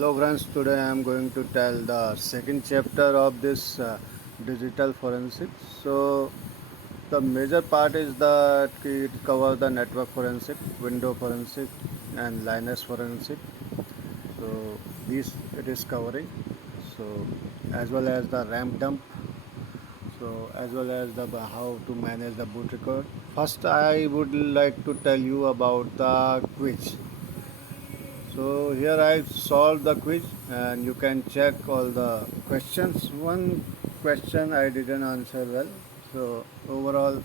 Hello friends, today I am going to tell the second chapter of this digital forensics. So the major part is that it covers the network forensic, window forensic and Linux forensic. So these it is covering. So as well as the RAM dump. So as well as the how to manage the boot record. First I would like to tell you about the quiz. So here I solved the quiz and you can check all the questions. One question I didn't answer well. So overall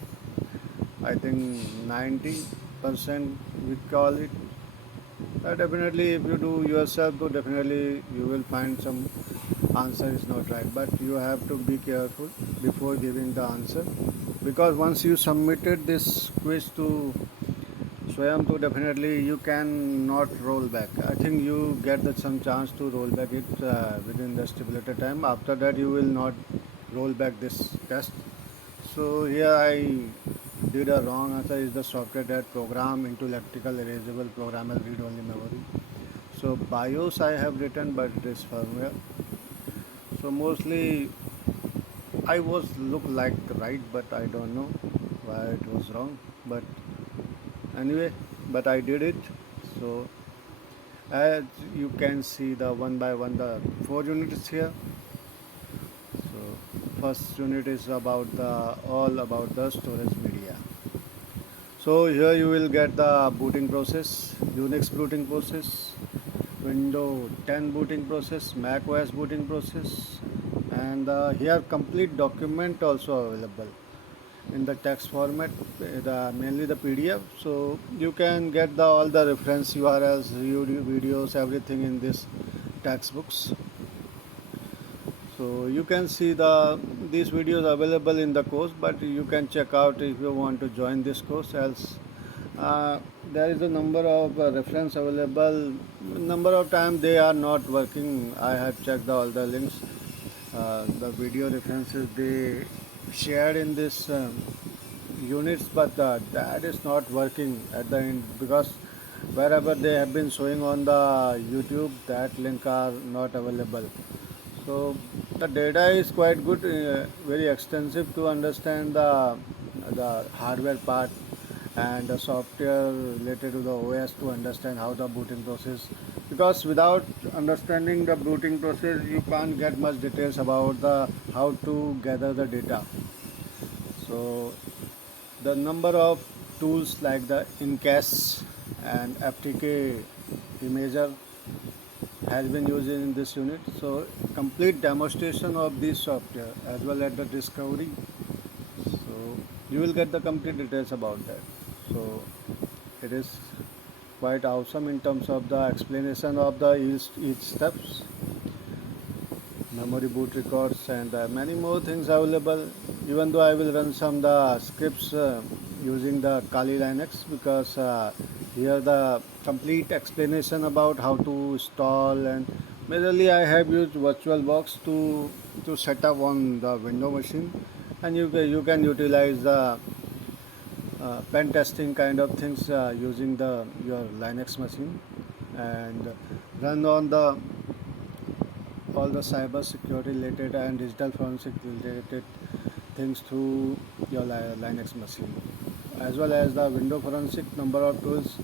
I think 90% we call it. Definitely if you do yourself so definitely you will find some answer is not right. But you have to be careful before giving the answer because once you submitted this quiz to Swayam, to definitely you can not roll back. I think you get some chance to roll back it within the stipulated time. After that, you will not roll back this test. So here I did a wrong answer. Is the software that program into electrical erasable programmable read-only memory. So BIOS I have written, but it is firmware. So mostly I was look like right, but I don't know why it was wrong. But anyway, but I did it. So as you can see the one by one the four units here. So first unit is about the all about the storage media. So here you will get the booting process, Unix booting process, Windows 10 booting process, Mac OS booting process, and here complete document also available in the text format, mainly the PDF. So you can get all the reference URLs, videos, everything in this textbooks. So you can see these videos available in the course, but you can check out if you want to join this course. Else, there is a number of reference available. Number of times they are not working. I have checked all the links, the video references they shared in this units, but that is not working at the end because wherever they have been showing on the YouTube, that link are not available. So the data is quite good, very extensive to understand the hardware part and the software related to the OS to understand how the booting process. Because without understanding the booting process, you can't get much details about the how to gather the data. So the number of tools like the Incas and FTK Imager has been used in this unit. So complete demonstration of this software as well as the discovery. So you will get the complete details about that. So it is quite awesome in terms of the explanation of the each steps, memory boot records and many more things available. Even though I will run some the scripts using the Kali Linux because here the complete explanation about how to install and majorly I have used VirtualBox to set up on the window machine and you can utilize the pen testing kind of things using the your Linux machine and run on the all the cyber security related and digital forensic related things through your Linux machine, as well as the window forensic number of tools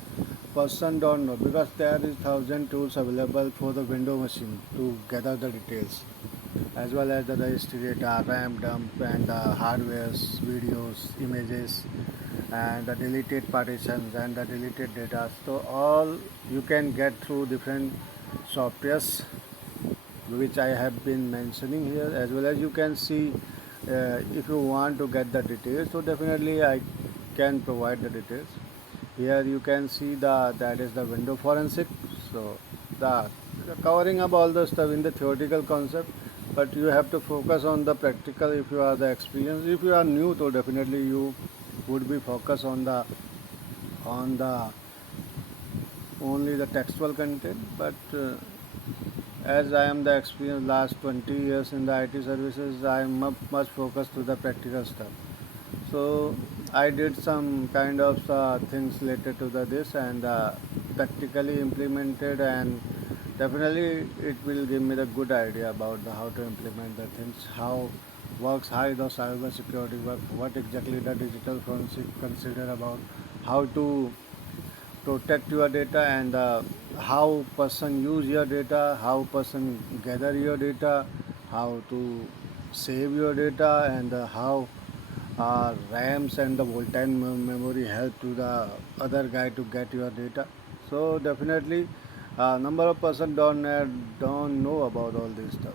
person don't know because there is 1,000 tools available for the window machine to gather the details, as well as the registry data, RAM dump, and the hardwares, videos, images, and the deleted partitions and the deleted data. So all you can get through different softwares which I have been mentioning here, as well as you can see if you want to get the details. So definitely I can provide the details. Here you can see that is the window forensic. So the covering up all the stuff in the theoretical concept, but you have to focus on the practical if you are the experienced. If you are new, so definitely you would be focused on the only the textual content, but as I am the experienced last 20 years in the IT services, I am much focused to the practical stuff. So I did some kind of things related to this and practically implemented and definitely it will give me the good idea about how to implement the things, how works, how the cyber security work, what exactly the digital forensic consider about, how to protect your data, and how person use your data, how person gather your data, how to save your data, and how RAMs and the volatile memory help to the other guy to get your data. So definitely, number of person don't know about all this stuff.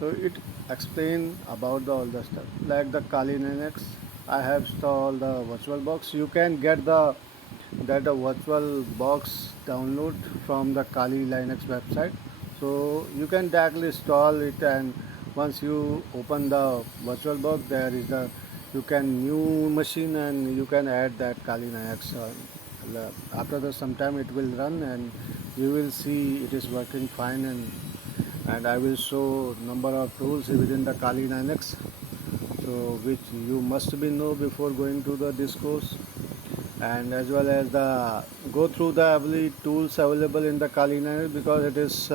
So it explain about all the stuff like the Kali Linux. I have installed the virtual box. You can get the virtual box download from the Kali Linux website. So you can directly install it, and once you open the virtual box, there is the you can new machine and you can add that Kali Linux. After the some time it will run and you will see it is working fine, and I will show number of tools within the Kali Linux, so which you must be know before going to this course, and as well as the go through the every tools available in the Kali Linux, because it is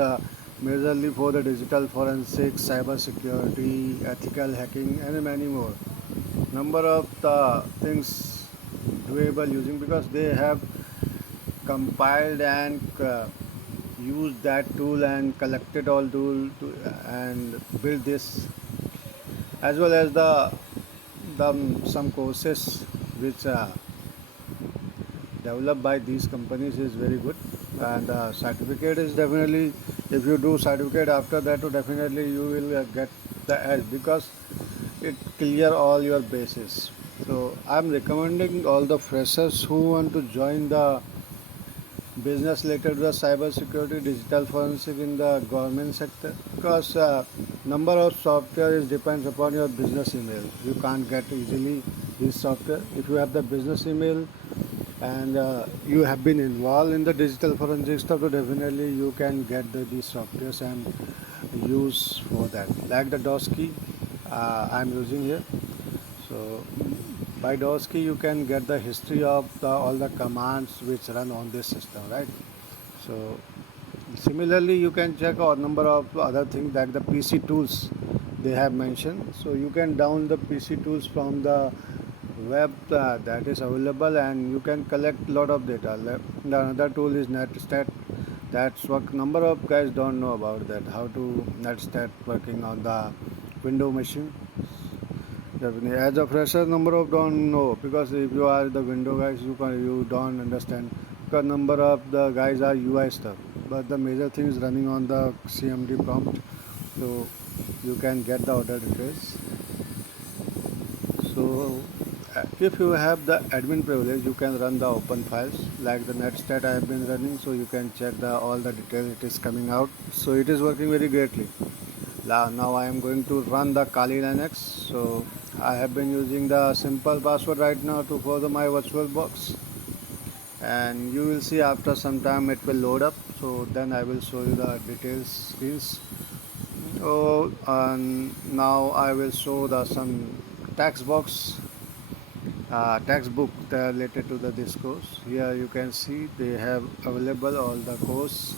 majorly for the digital forensics, cyber security, ethical hacking, and many more. Number of the things doable using, because they have compiled and used that tool and collected all tool to, and build this, as well as the some courses which developed by these companies is very good, and certificate is definitely, if you do certificate after that, definitely you will get the edge, because it clear all your bases. So I'm recommending all the freshers who want to join the business related to the cyber security, digital forensic in the government sector, because number of software is depends upon your business email. You can't get easily this software if you have the business email, and you have been involved in the digital forensic stuff, so definitely you can get these softwares and use for that, like the Dosky I'm using here. So by Dosky you can get the history of all the commands which run on this system, right? So similarly you can check a number of other things like the PC tools they have mentioned. So you can download the PC tools from the web that is available, and you can collect lot of data. The another tool is NetStat. That's what number of guys don't know about that. How to NetStat working on the Windows machine. Definitely, as a fresher, number of don't know, because if you are the window guys, you don't understand, because number of the guys are UI stuff, but the major thing is running on the CMD prompt, so you can get the order details. So if you have the admin privilege, you can run the open files like the netstat I have been running, so you can check the all the details it is coming out. So it is working very greatly. Now I am going to run the Kali Linux. So I have been using the simple password right now to for my virtual box, and you will see after some time it will load up. So then I will show you the details screens. Oh, and now I will show the some text box, textbook related to this course. Here you can see they have available all the course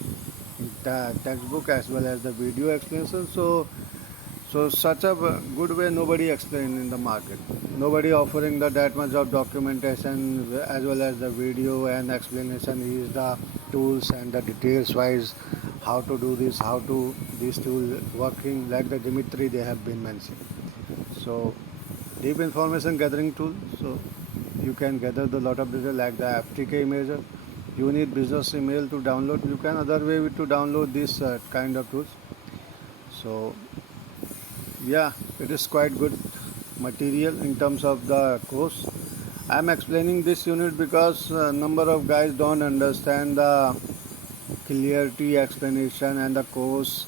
textbook as well as the video explanation. So such a good way nobody explain in the market. Nobody offering that much of documentation as well as the video and explanation is the tools and the details wise, how to do this, how to this tool working, like the Dimitri they have been mentioned. So deep information gathering tool. So you can gather the lot of data like the FTK imager. You need business email to download. You can other way to download this kind of tools. So yeah, it is quite good material in terms of the course. I am explaining this unit because number of guys don't understand the clarity explanation and the course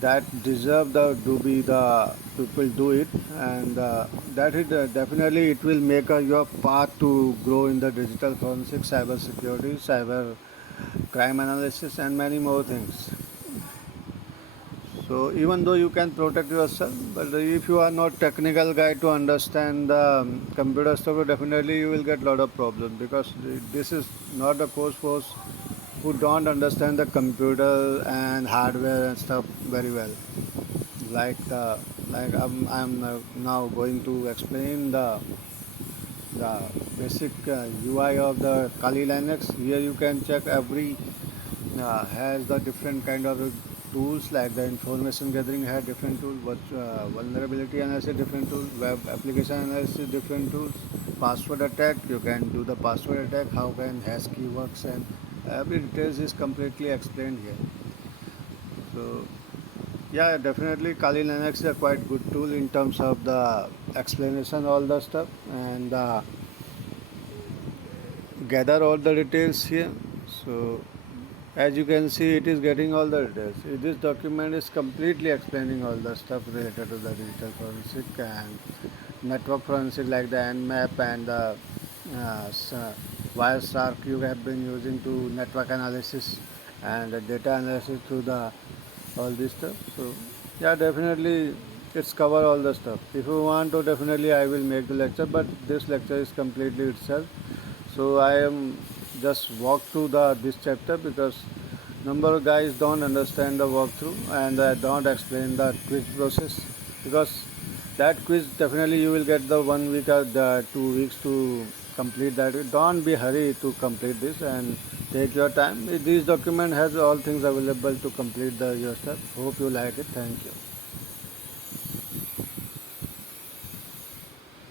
that deserve the to be the people do it, and that it definitely it will make your path to grow in the digital forensics, cyber security, cyber crime analysis, and many more things. So even though you can protect yourself, but if you are not technical guy to understand the computer stuff, definitely you will get lot of problems, because this is not the course for who don't understand the computer and hardware and stuff very well. Like I'm now going to explain the basic UI of the Kali Linux. Here you can check every has the different kind of tools, like the information gathering has different tools, but vulnerability analysis different tools, web application analysis different tools, password attack, you can do the password attack, how can hash key works, and every details is completely explained here. So yeah, definitely Kali Linux is a quite good tool in terms of the explanation all the stuff, and gather all the details here. So as you can see, it is getting all the details. This document is completely explaining all the stuff related to the digital forensic and network forensic, like the Nmap and the Wireshark you have been using to network analysis and the data analysis through the all this stuff. So yeah, definitely it's cover all the stuff. If you want to, definitely I will make the lecture, but this lecture is completely itself. So I am just walk through the this chapter, because number of guys don't understand the walkthrough and don't explain the quiz process, because that quiz definitely you will get the 1 week or the 2 weeks to complete that. Don't be hurry to complete this, and take your time. This document has all things available to complete the your stuff. Hope you like it. Thank you.